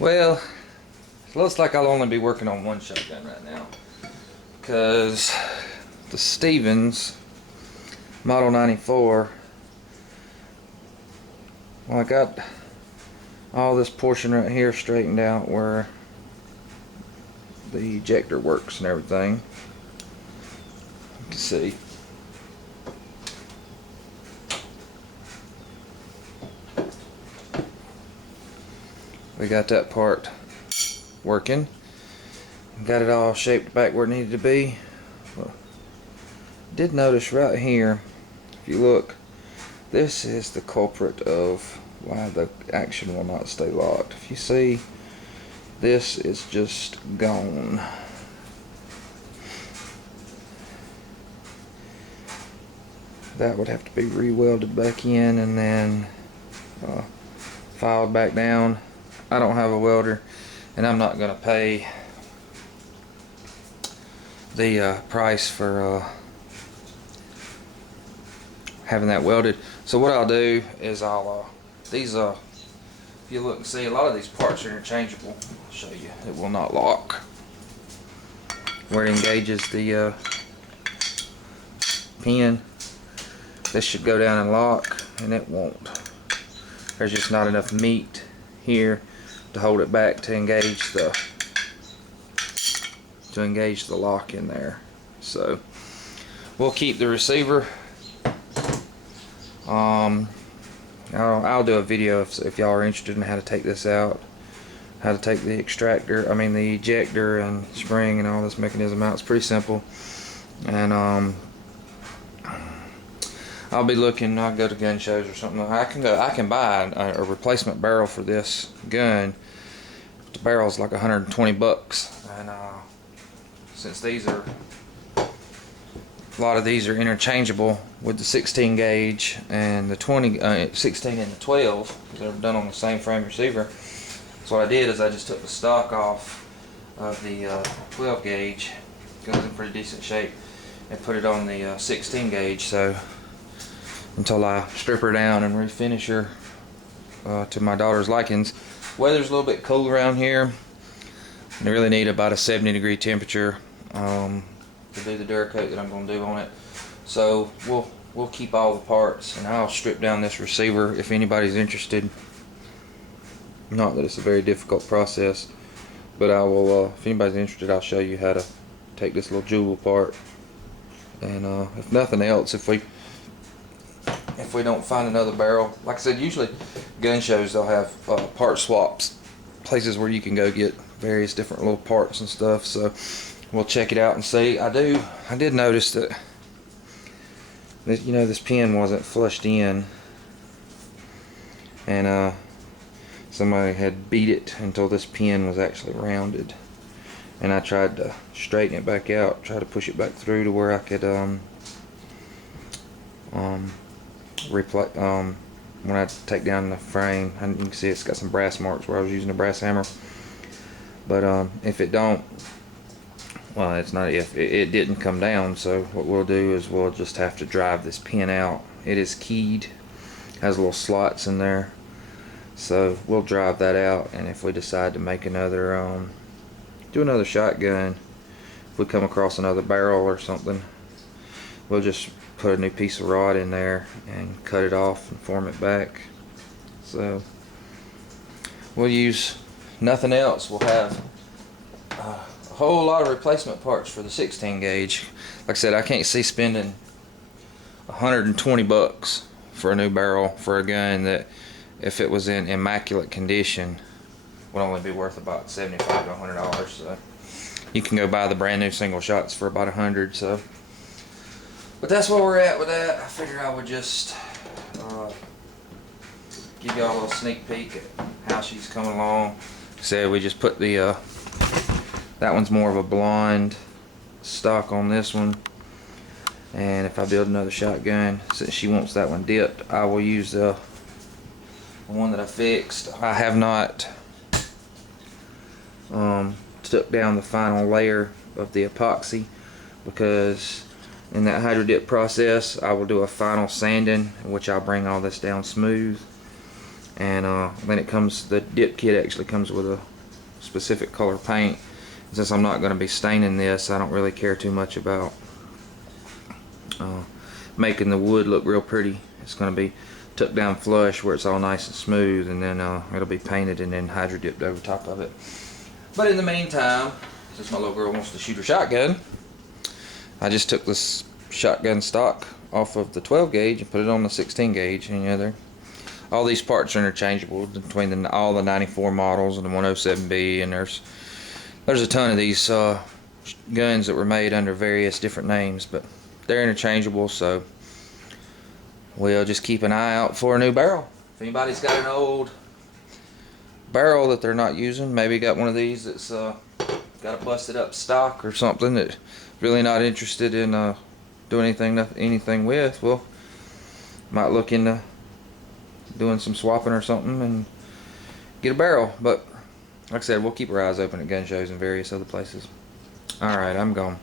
Well, it looks like I'll only be working on one shotgun right now, because the Stevens Model 94, well, I got all this portion right here straightened out where the ejector works and everything. You can see. We got that part working. Got it all shaped back where it needed to be. Well, did notice right here, if you look, this is the culprit of why the action will not stay locked. If you see, this is just gone. That would have to be re-welded back in and then filed back down. I don't have a welder, and I'm not going to pay the price for having that welded. So what I'll do is I'll if you look and see, a lot of these parts are interchangeable. I'll show you. It will not lock where it engages the pin. This should go down and lock, and it won't. There's just not enough meat here to hold it back to engage the lock in there. So we'll keep the receiver. I'll do a video if y'all are interested in how to take this out, how to take the the ejector and spring and all this mechanism out. It's pretty simple, and I'll be looking. I'll go to gun shows or something. I can buy a replacement barrel for this gun. The barrel's like $120, and since a lot of these are interchangeable with the 16 gauge and the 16 and the 12, because they're done on the same frame receiver. So what I did is I just took the stock off of the 12 gauge, goes in pretty decent shape, and put it on the 16 gauge. So until I strip her down and refinish her to my daughter's likings. Weather's a little bit cold around here. I really need about a 70-degree temperature to do the Duracoat that I'm going to do on it. So we'll keep all the parts, and I'll strip down this receiver if anybody's interested. Not that it's a very difficult process, but I will. If anybody's interested, I'll show you how to take this little jewel apart. And if nothing else, if we don't find another barrel, like I said, usually gun shows they'll have part swaps, places where you can go get various different little parts and stuff. So we'll check it out and see. I did notice that this pin wasn't flushed in, and somebody had beat it until this pin was actually rounded, and I tried to straighten it back out, try to push it back through to where I could when I take down the frame, and you can see it's got some brass marks where I was using a brass hammer. But if it don't, well, it's not if it didn't come down. So what we'll do is we'll just have to drive this pin out. It is keyed, has little slots in there, so we'll drive that out. And if we decide to make another do another shotgun, if we come across another barrel or something, we'll just put a new piece of rod in there and cut it off and form it back. So we'll use nothing else. We'll have a whole lot of replacement parts for the 16 gauge. Like I said, I can't see spending $120 for a new barrel for a gun that, if it was in immaculate condition, would only be worth about $75 to $100. So you can go buy the brand new single shots for about $100. So, but that's where we're at with that. I figure I would just give y'all a little sneak peek at how she's coming along. Said we just put the that one's more of a blonde stock on this one, and if I build another shotgun, since she wants that one dipped, I will use the one that I fixed. I have not took down the final layer of the epoxy, because in that hydro dip process I will do a final sanding in which I'll bring all this down smooth, And then it comes, the dip kit actually comes with a specific color paint. Since I'm not going to be staining this, I don't really care too much about making the wood look real pretty. It's going to be tucked down flush where it's all nice and smooth, and then it'll be painted and then hydro dipped over top of it. But in the meantime, since my little girl wants to shoot her shotgun, I just took this shotgun stock off of the 12 gauge and put it on the 16 gauge. And all these parts are interchangeable between all the 94 models and the 107B, and there's a ton of these guns that were made under various different names, but they're interchangeable, so we'll just keep an eye out for a new barrel. If anybody's got an old barrel that they're not using, maybe got one of these that's got a busted up stock or something that really not interested in doing anything with, well, might look into doing some swapping or something and get a barrel. But like I said, we'll keep our eyes open at gun shows and various other places. Alright, I'm gone.